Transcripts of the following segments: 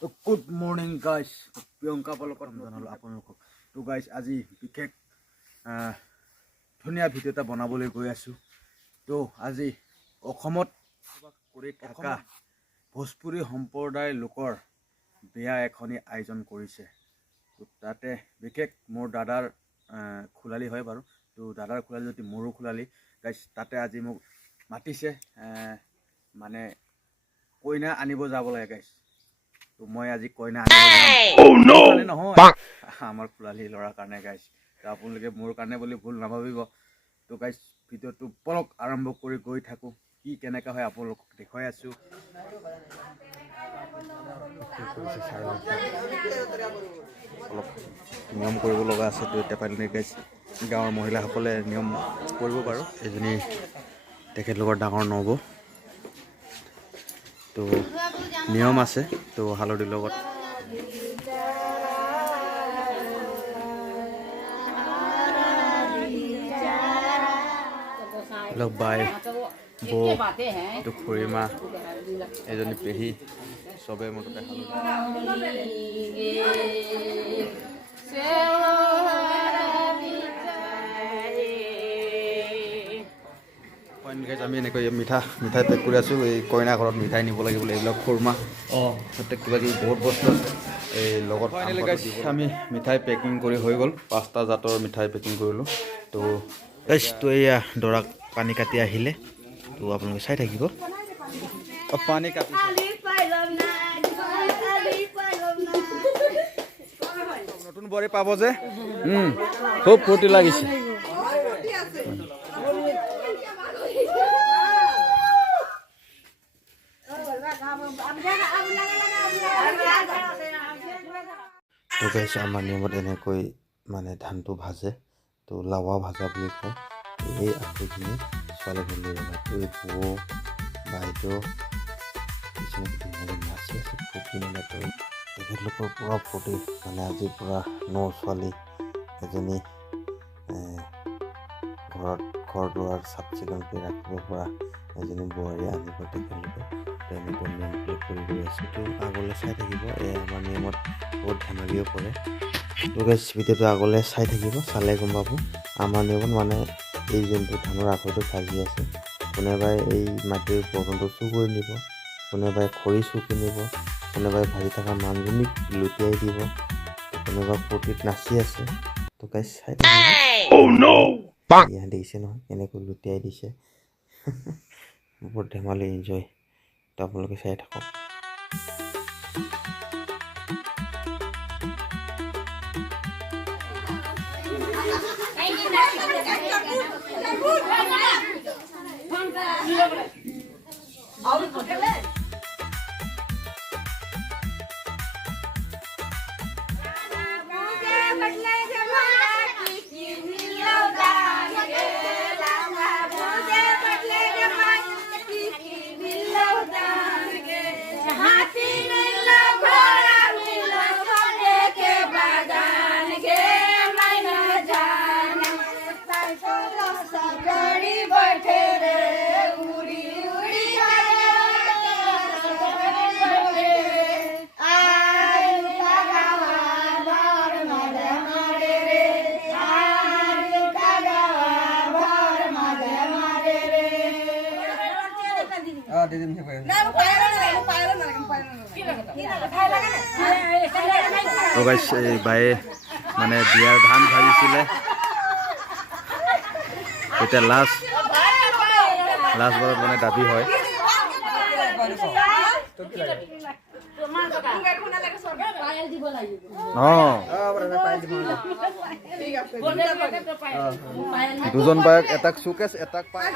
Good morning guys, Priyanka পলকৰ জনালো আপোনালোকক। তো গাইজ আজি বিশেষ ধুনীয়া ভিডিঅ' এটা বনাবলৈ গৈ আছোঁ। তো আজি অসমত কৰি থকা ভোজপুৰী সম্প্ৰদায়ৰ লোকৰ বিয়া এখনি আয়োজন কৰিছে। তো তাতে বিশেষ মোৰ দাদাৰ খোলালি হয় বাৰু। তো দাদাৰ খোলালি যদি মোৰো খোলালি গাইজ তাতে আজি মোক মাতিছে, মানে কইনা আনিব যাব লাগে গাইজ। তো মই আজি কইনা আনিব নহয় আমাৰ খোলালি ল'ৰাৰ কাৰণে গাইজ। তো আপোনালোকে মোৰ কাৰণে বুলি ভুল নাভাবিব। তো গাইজ ভিডিঅ'টো পলক আৰম্ভ কৰি গৈ থাকোঁ, কি কেনেকৈ হয় আপোনালোকক দেখুৱাই আছোঁ। অলপ নিয়ম কৰিব লগা আছে। তো এতিয়া পাৰিলে গাইজ গাঁৱৰ মহিলাসকলে নিয়ম কৰিব বাৰু। এজনী তেখেতলোকৰ ডাঙৰ নব। তো নিয়ম আছে। তো হালধিৰ লগত লগ বাই বৌ তো খুৰীমা এজনী পেহী চবে মুঠতে আমি এনেকৈ মিঠাই পেক কৰি আছোঁ। এই কইনা ঘৰত মিঠাই নিব লাগিব, এইবিলাক খুৰমা প্ৰত্যেক কিবা কিবি বহুত বস্তু এই লগত আমি মিঠাই পেকিং কৰি হৈ গ'ল। 5টা জাতৰ মিঠাই পেকিং কৰিলোঁ। তো এয়া দৰাক পানী কাটি আহিলে। তো আপোনালোকে চাই থাকিব। পানী কাটি নতুন বোৱাৰী পাব যে খুব ফূৰ্তি লাগিছে। তো গাইছ আমাৰ নিয়মত এনেকৈ মানে ধানটো ভাজে। তো লাৱা ভাজা বুলি কয়। এই আখৈখিনি ছোৱালীখিনি এই বৌ বাইদেউ কিছুমান ধুনীয়াকৈ নাচি আছে, ফূৰ্তি মানে তেখেতলোকৰ পূৰা ফূৰ্তি। মানে আজি পূৰা নৌ ছোৱালী এজনী ঘৰত ঘৰ দুৱাৰ চাফ চিকুণকৈ ৰাখিব পৰা এজনী বোৱাৰী আনিব তেখেতলোকে। তেনেকৈ নিয়ম কৰি গৈ আছোঁ। তো আগলৈ চাই থাকিব। এই আমাৰ নিয়মত বহুত ধেমালিও কৰে। তো গাইছ ভিডিঅ'টো আগলৈ চাই থাকিব, চালে গম পাব। আমাৰ নিয়মত মানে এই যোনটো ধানৰ আখৈটো ভাজি আছে, কোনোবাই এই মাটিৰ বৰ্তনটো চুৰ কৰি নিব, কোনোবাই খৰি চুৰ কৰি নিব, কোনোবাই ভাজি থকা মানুহজনীক লুটিয়াই দিব, কোনোবাই ফূৰ্তিত নাচি আছে। তো গাইছ চাই থাকিব। দেখিছে নহয় কেনেকৈ লুটিয়াই দিছে। বহুত ধেমালি এনজয়। তো আপোনালোকে চাই থাকক। তো গাইছ এই বায়ে মানে বিয়াৰ ধান ভাজিছিলে। এতিয়া লাষ্ট বাৰত মানে দাবী হয়। দুজন বায়ক, এটাক চুকেছ এটাক পায়।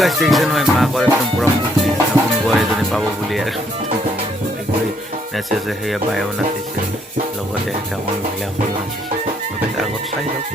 গাইছ দেখিছে নহয়, মাকৰ একদম পূৰা ফূৰ্তি, নতুন বোৱাৰী এজনী পাব বুলি আৰু ফূৰ্তি কৰি নাচিছে। সেয়া বায়েও নাচিছে, লগতে গাঁৱৰ মহিলাসকলেও নাচিছে। আগত চাই লওক।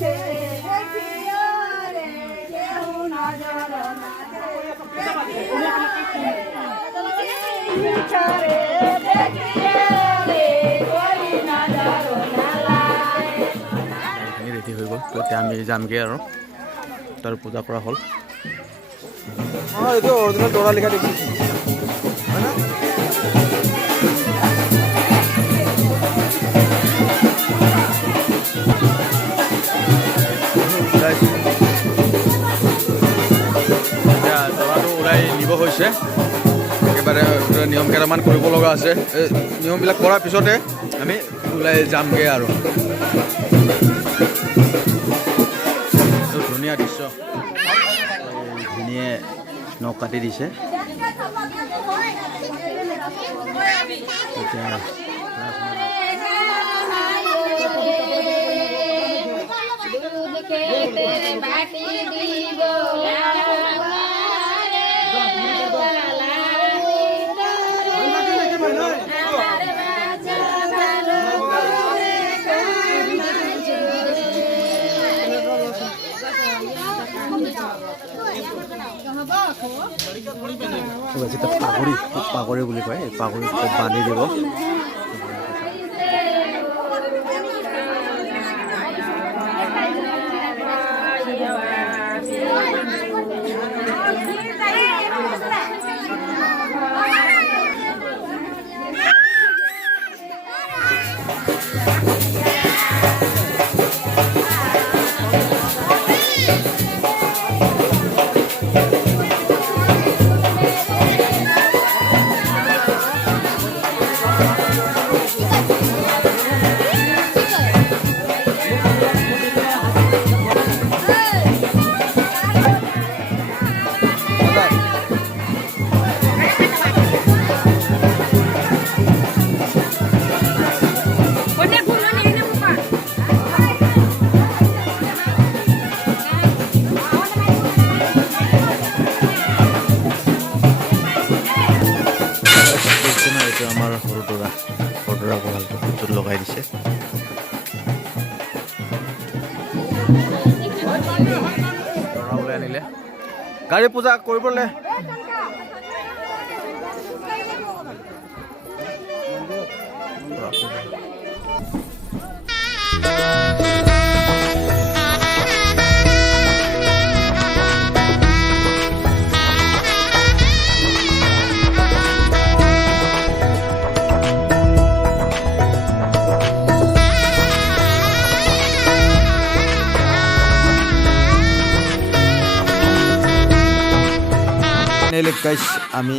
ৰেডি হৈ গ'ল, তো এতিয়া আমি যামগৈ আৰু তাৰ পূজা কৰা হ'ল। এইটো অৰিজিনেল দৰা লিখা দেখিছোঁ হয় না? এতিয়া দৰাটো ওলাই নিব হৈছে, একেবাৰে নিয়ম কেইটামান কৰিব লগা আছে। এই নিয়মবিলাক কৰাৰ পিছতে আমি ওলাই যামগৈ আৰু। ধুনীয়া দৃশ্য, ধুনীয়া নখ কাটি দিছে। এতিয়া পাগৰি বুলি কয়, এই পাগৰিত বান্ধি দিব। আমাৰ সৰু দৰা গঁৰালটো ফুটত লগাই দিছে। দৰা ওলাই আনিলে গাড়ী পূজা কৰিবলৈ। গাইছ আমি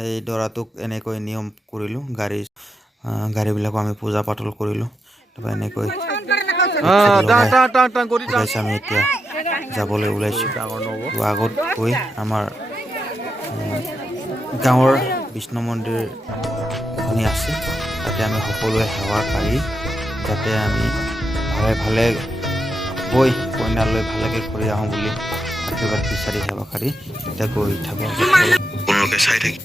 এই দৰাটোক এনেকৈ নিয়ম কৰিলোঁ, গাড়ীবিলাকো আমি পূজা পাতল কৰিলোঁ। তাৰপৰা এনেকৈ আমি এতিয়া যাবলৈ ওলাইছোঁ। আগত গৈ আমাৰ গাঁৱৰ বিষ্ণু মন্দিৰ এখনি আছে, তাতে আমি সকলোৱে সেৱা কৰি যাতে আমি ভালে ভালে গৈ কইনালৈ ভালকৈ কৰি আহোঁ বুলি আশীৰ্বাদ বিচাৰি সেৱা কৰি এতিয়া গৈ থাকোঁ। আপোনালোকে চাই থাকি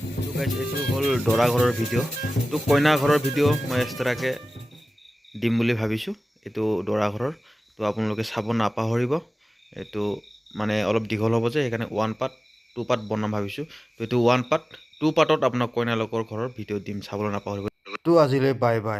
এইটো হ'ল দৰা ঘৰৰ ভিডিঅ'। তো কইনা ঘৰৰ ভিডিঅ' মই এক্সট্ৰাকৈ দিম বুলি ভাবিছোঁ। এইটো দৰা ঘৰৰ, তো আপোনালোকে চাব নাপাহৰিব। এইটো মানে অলপ দীঘল হ'ব যে, সেইকাৰণে 1 পাৰ্ট 2 পাৰ্ট বনাম ভাবিছোঁ। তো এইটো 1 পাৰ্ট 2 পাৰ্টত আপোনাক কইনা লোকৰ ঘৰৰ ভিডিঅ' দিম, চাবলৈ নাপাহৰিব। তো আজিলৈ বাই বাই।